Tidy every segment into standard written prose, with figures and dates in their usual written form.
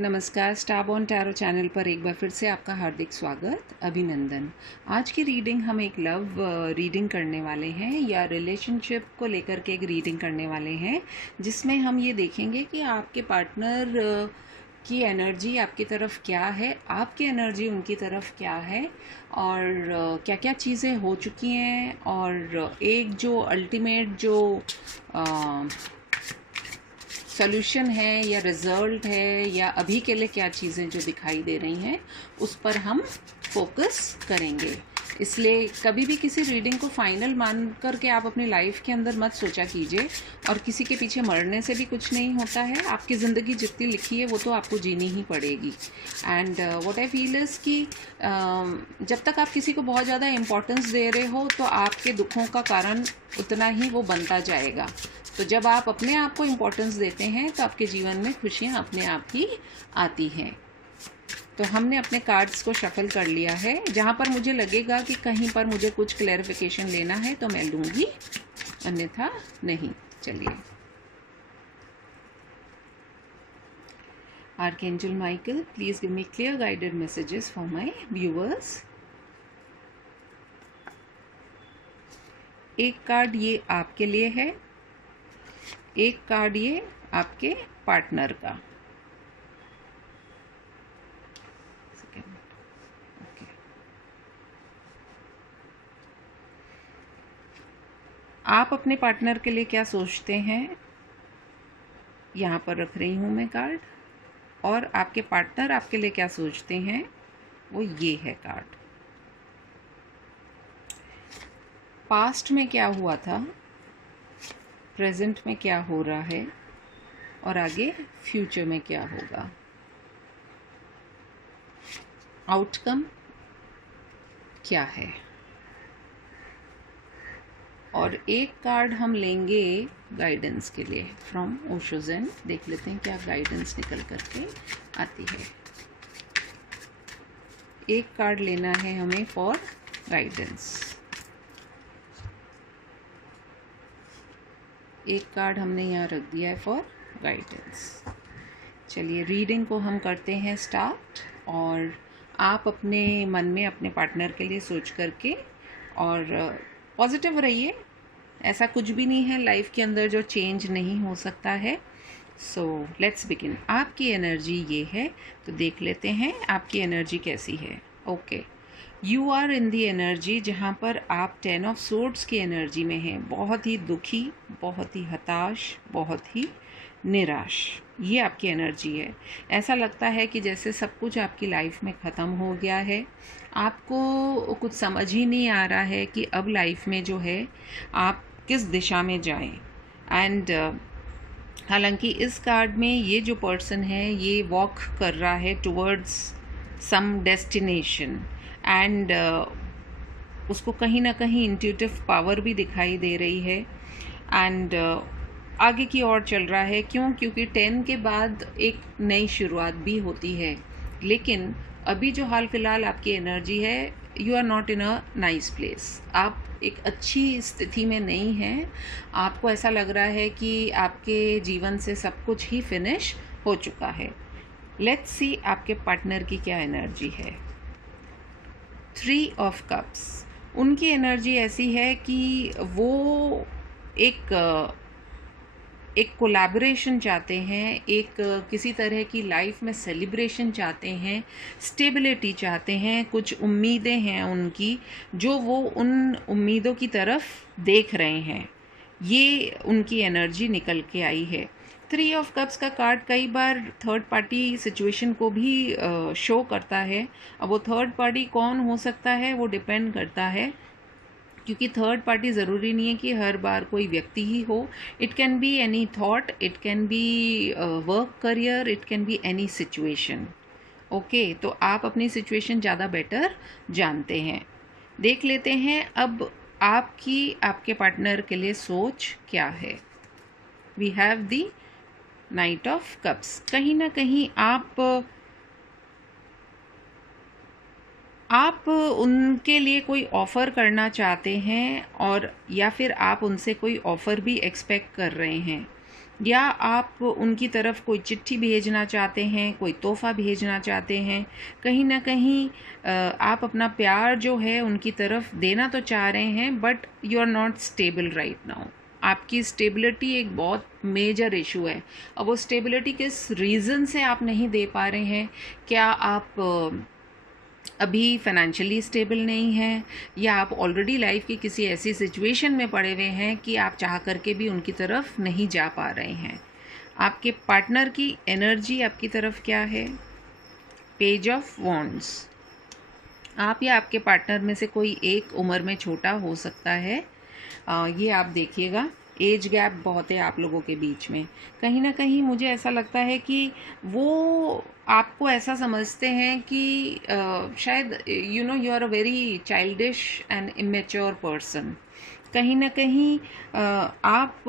नमस्कार, star born tarot channel पर एक बार फिर से आपका हार्दिक स्वागत, अभिनंदन। आज की रीडिंग हम एक लव रीडिंग करने वाले हैं या रिलेशनशिप को लेकर के एक रीडिंग करने वाले हैं, जिसमें हम ये देखेंगे कि आपके पार्टनर की एनर्जी आपकी तरफ क्या है, आपकी एनर्जी उनकी तरफ क्या है और क्या क्या चीज़ें हो चुकी हैं और एक जो अल्टीमेट जो सॉल्यूशन है या रिजल्ट है या अभी के लिए क्या चीज़ें जो दिखाई दे रही हैं उस पर हम फोकस करेंगे। इसलिए कभी भी किसी रीडिंग को फाइनल मान करके आप अपनी लाइफ के अंदर मत सोचा कीजिए, और किसी के पीछे मरने से भी कुछ नहीं होता है। आपकी ज़िंदगी जितनी लिखी है वो तो आपको जीनी ही पड़ेगी। And what I feel is कि जब तक आप किसी को बहुत ज़्यादा इम्पोर्टेंस दे रहे हो तो आपके दुखों का कारण उतना ही वो बनता जाएगा। तो जब आप अपने आप को इम्पोर्टेंस देते हैं तो आपके जीवन में खुशियाँ अपने आप ही आती हैं। तो हमने अपने कार्ड्स को शफल कर लिया है। जहाँ पर मुझे लगेगा कि कहीं पर मुझे कुछ क्लैरिफिकेशन लेना है तो मैं लूँगी, अन्यथा नहीं। चलिए, archangel Michael, please give me clear guided messages for my viewers. एक कार्ड ये आपके लिए है, एक कार्ड ये आपके पार्टनर का। ओके, आप अपने पार्टनर के लिए क्या सोचते हैं, यहाँ पर रख रही हूँ मैं कार्ड। और आपके पार्टनर आपके लिए क्या सोचते हैं, वो ये है कार्ड। पास्ट में क्या हुआ था, प्रेजेंट में क्या हो रहा है और आगे फ्यूचर में क्या होगा। आउटकम क्या है। और एक कार्ड हम लेंगे गाइडेंस के लिए फ्रॉम ओशो ज़ेन। देख लेते हैं क्या गाइडेंस निकल करके आती है। एक कार्ड लेना है हमें फॉर गाइडेंस। एक कार्ड हमने यहाँ रख दिया है फॉर गाइडेंस। चलिए, रीडिंग को हम करते हैं स्टार्ट। और आप अपने मन में अपने पार्टनर के लिए सोच करके और पॉजिटिव रहिए। ऐसा कुछ भी नहीं है लाइफ के अंदर जो चेंज नहीं हो सकता है। So let's begin. आपकी एनर्जी ये है, तो देख लेते हैं आपकी एनर्जी कैसी है। Okay, you are in the energy जहाँ पर आप 10 ऑफ सोर्ड्स की एनर्जी में हैं। बहुत ही दुखी, बहुत ही हताश, बहुत ही निराश, ये आपकी एनर्जी है। ऐसा लगता है कि जैसे सब कुछ आपकी लाइफ में ख़त्म हो गया है। आपको कुछ समझ ही नहीं आ रहा है कि अब लाइफ में जो है आप किस दिशा में जाएं। एंड हालांकि इस कार्ड में ये जो पर्सन है ये वॉक कर रहा है टुवर्ड्स सम डेस्टिनेशन। एंड उसको कहीं ना कहीं इंट्यूटिव पावर भी दिखाई दे रही है। एंड आगे की ओर चल रहा है। क्यों? क्योंकि 10 के बाद एक नई शुरुआत भी होती है। लेकिन अभी जो हाल फिलहाल आपकी एनर्जी है, you are not in a nice place. आप एक अच्छी स्थिति में नहीं हैं। आपको ऐसा लग रहा है कि आपके जीवन से सब कुछ ही फिनिश हो चुका है। लेट्स सी आपके पार्टनर की क्या एनर्जी है। 3 ऑफ कप्स। उनकी एनर्जी ऐसी है कि वो एक कोलैबोरेशन चाहते हैं, एक किसी तरह की लाइफ में सेलिब्रेशन चाहते हैं, स्टेबिलिटी चाहते हैं, कुछ उम्मीदें हैं उनकी जो वो उन उम्मीदों की तरफ देख रहे हैं। ये उनकी एनर्जी निकल के आई है। 3 ऑफ कप्स का कार्ड कई बार थर्ड पार्टी सिचुएशन को भी शो करता है। अब वो थर्ड पार्टी कौन हो सकता है वो डिपेंड करता है, क्योंकि थर्ड पार्टी ज़रूरी नहीं है कि हर बार कोई व्यक्ति ही हो। It can be any thought, it can be work career, it can be any situation. Okay, तो आप अपनी सिचुएशन ज़्यादा बेटर जानते हैं। देख लेते हैं अब आपकी आपके पार्टनर के लिए सोच क्या है। We have the night of cups. कहीं ना कहीं आप उनके लिए कोई ऑफ़र करना चाहते हैं, और या फिर आप उनसे कोई ऑफ़र भी एक्सपेक्ट कर रहे हैं। या आप उनकी तरफ कोई चिट्ठी भेजना चाहते हैं, कोई तोहफ़ा भेजना चाहते हैं, कहीं ना कहीं आप अपना प्यार जो है उनकी तरफ देना तो चाह रहे हैं, but you are not stable right now. आपकी स्टेबिलिटी एक बहुत मेजर इशू है। अब वो स्टेबिलिटी किस रीज़न से आप नहीं दे पा रहे हैं? क्या आप अभी फाइनेंशियली स्टेबल नहीं हैं, या आप ऑलरेडी लाइफ की किसी ऐसी सिचुएशन में पड़े हुए हैं कि आप चाह करके भी उनकी तरफ नहीं जा पा रहे हैं? आपके पार्टनर की एनर्जी आपकी तरफ क्या है? Page of wands. आप या आपके पार्टनर में से कोई एक उम्र में छोटा हो सकता है। ये आप देखिएगा, एज गैप बहुत है आप लोगों के बीच में। कहीं ना कहीं मुझे ऐसा लगता है कि वो आपको ऐसा समझते हैं कि शायद you are a very childish and immature person. कहीं ना कहीं आप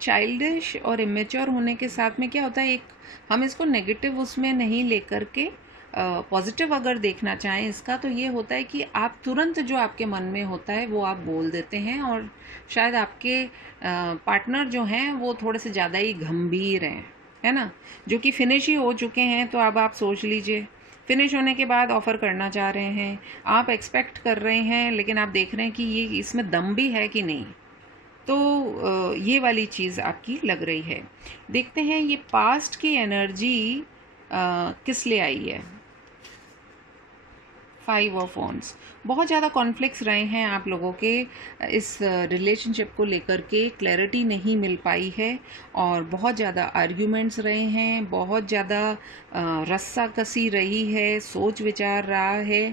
चाइल्डिश और इमेच्योर होने के साथ में क्या होता है, एक हम इसको नेगेटिव उसमें नहीं लेकर के पॉजिटिव अगर देखना चाहें इसका, तो ये होता है कि आप तुरंत जो आपके मन में होता है वो आप बोल देते हैं, और शायद आपके पार्टनर जो हैं वो थोड़े से ज़्यादा ही गंभीर हैं, है ना, जो कि फिनिश ही हो चुके हैं। तो अब आप सोच लीजिए, फिनिश होने के बाद ऑफ़र करना चाह रहे हैं, आप एक्सपेक्ट कर रहे हैं, लेकिन आप देख रहे हैं कि ये इसमें दम भी है कि नहीं। तो ये वाली चीज़ आपकी लग रही है। देखते हैं ये पास्ट की एनर्जी किस लिए आई है। 5 ऑफ वॉन्ड्स। बहुत ज़्यादा कॉन्फ्लिक्ट्स रहे हैं आप लोगों के इस रिलेशनशिप को लेकर के, क्लैरिटी नहीं मिल पाई है, और बहुत ज़्यादा आर्ग्यूमेंट्स रहे हैं, बहुत ज़्यादा रस्साकसी रही है, सोच विचार रहा है,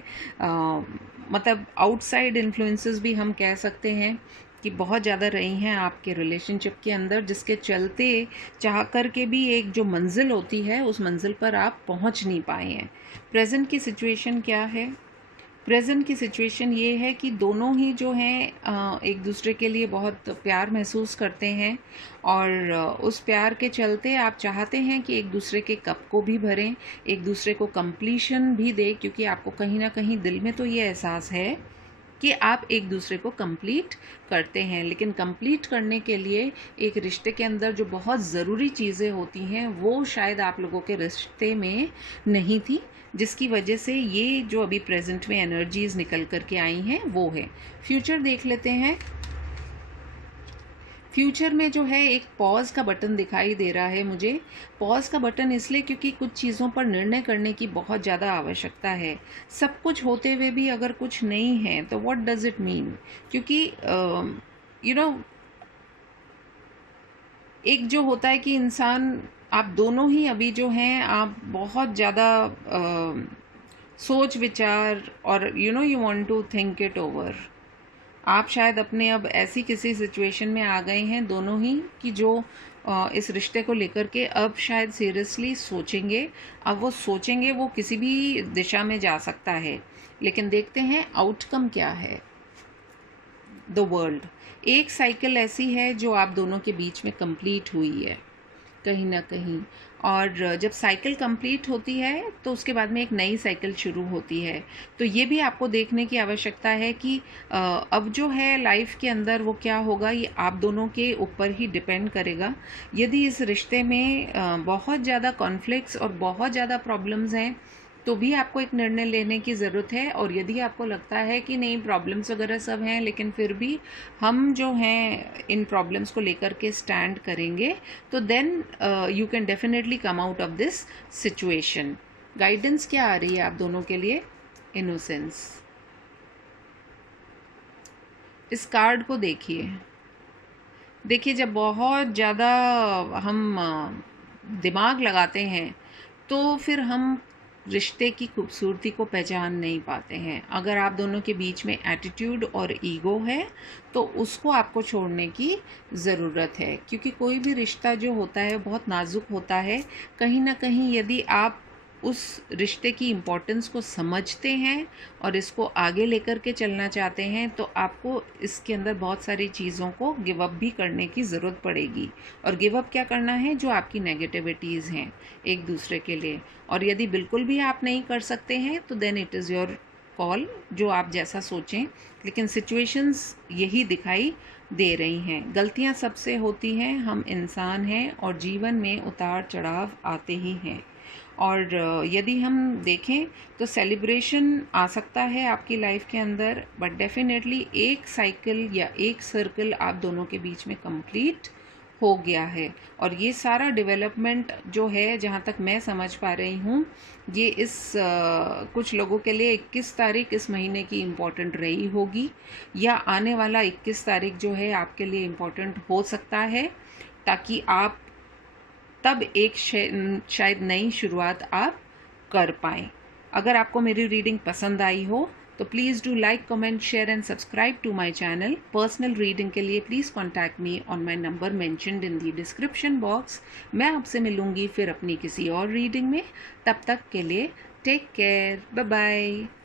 मतलब आउटसाइड इन्फ्लुएंसेस भी हम कह सकते हैं कि बहुत ज़्यादा रही हैं आपके रिलेशनशिप के अंदर, जिसके चलते चाह कर के भी एक जो मंजिल होती है उस मंजिल पर आप पहुंच नहीं पाए हैं। प्रेजेंट की सिचुएशन क्या है? प्रेजेंट की सिचुएशन ये है कि दोनों ही जो हैं एक दूसरे के लिए बहुत प्यार महसूस करते हैं, और उस प्यार के चलते आप चाहते हैं कि एक दूसरे के कप को भी भरें, एक दूसरे को कंप्लीशन भी दें, क्योंकि आपको कहीं ना कहीं दिल में तो ये एहसास है कि आप एक दूसरे को कंप्लीट करते हैं। लेकिन कंप्लीट करने के लिए एक रिश्ते के अंदर जो बहुत ज़रूरी चीज़ें होती हैं वो शायद आप लोगों के रिश्ते में नहीं थी, जिसकी वजह से ये जो अभी प्रेजेंट में एनर्जीज निकल करके आई हैं वो है। फ्यूचर देख लेते हैं। फ्यूचर में जो है एक पॉज का बटन दिखाई दे रहा है मुझे। पॉज का बटन इसलिए क्योंकि कुछ चीज़ों पर निर्णय करने की बहुत ज़्यादा आवश्यकता है। सब कुछ होते हुए भी अगर कुछ नहीं है तो व्हाट डज इट मीन? क्योंकि एक जो होता है कि इंसान, आप दोनों ही अभी जो हैं आप बहुत ज़्यादा सोच विचार, और you want to think it over. आप शायद अपने अब ऐसी किसी सिचुएशन में आ गए हैं दोनों ही कि जो इस रिश्ते को लेकर के अब शायद सीरियसली सोचेंगे। अब वो सोचेंगे, वो किसी भी दिशा में जा सकता है, लेकिन देखते हैं आउटकम क्या है। द वर्ल्ड, एक साइकिल ऐसी है जो आप दोनों के बीच में कंप्लीट हुई है कहीं ना कहीं, और जब साइकिल कंप्लीट होती है तो उसके बाद में एक नई साइकिल शुरू होती है। तो ये भी आपको देखने की आवश्यकता है कि अब जो है लाइफ के अंदर वो क्या होगा, ये आप दोनों के ऊपर ही डिपेंड करेगा। यदि इस रिश्ते में बहुत ज़्यादा कॉन्फ्लिक्ट्स और बहुत ज़्यादा प्रॉब्लम्स हैं तो भी आपको एक निर्णय लेने की ज़रूरत है, और यदि आपको लगता है कि नहीं प्रॉब्लम्स वगैरह सब हैं लेकिन फिर भी हम जो हैं इन प्रॉब्लम्स को लेकर के स्टैंड करेंगे, तो then you can definitely come out of this situation. Guidance क्या आ रही है आप दोनों के लिए? इनोसेंस। इस कार्ड को देखिए, जब बहुत ज़्यादा हम दिमाग लगाते हैं तो फिर हम रिश्ते की खूबसूरती को पहचान नहीं पाते हैं। अगर आप दोनों के बीच में एटीट्यूड और ईगो है तो उसको आपको छोड़ने की ज़रूरत है, क्योंकि कोई भी रिश्ता जो होता है बहुत नाजुक होता है। कहीं ना कहीं यदि आप उस रिश्ते की इम्पोर्टेंस को समझते हैं और इसको आगे लेकर के चलना चाहते हैं तो आपको इसके अंदर बहुत सारी चीज़ों को गिव अप भी करने की ज़रूरत पड़ेगी। और गिव अप क्या करना है? जो आपकी नेगेटिविटीज़ हैं एक दूसरे के लिए। और यदि बिल्कुल भी आप नहीं कर सकते हैं तो then it is your call, जो आप जैसा सोचें, लेकिन सिचुएशंस यही दिखाई दे रही हैं। गलतियां सबसे होती हैं, हम इंसान हैं और जीवन में उतार चढ़ाव आते ही हैं। और यदि हम देखें तो सेलिब्रेशन आ सकता है आपकी लाइफ के अंदर, बट डेफिनेटली एक साइकिल या एक सर्कल आप दोनों के बीच में कंप्लीट हो गया है। और ये सारा डेवलपमेंट जो है, जहाँ तक मैं समझ पा रही हूँ, ये कुछ लोगों के लिए 21 तारीख इस महीने की इम्पोर्टेंट रही होगी, या आने वाला 21 तारीख जो है आपके लिए इम्पोर्टेंट हो सकता है, ताकि आप तब एक शायद नई शुरुआत आप कर पाएँ। अगर आपको मेरी रीडिंग पसंद आई हो तो please do like, comment, share and subscribe to my channel. Personal reading के लिए please contact me on my number mentioned in the description box. मैं आपसे मिलूँगी फिर अपनी किसी और रीडिंग में। तब तक के लिए टेक केयर, बाय बाय।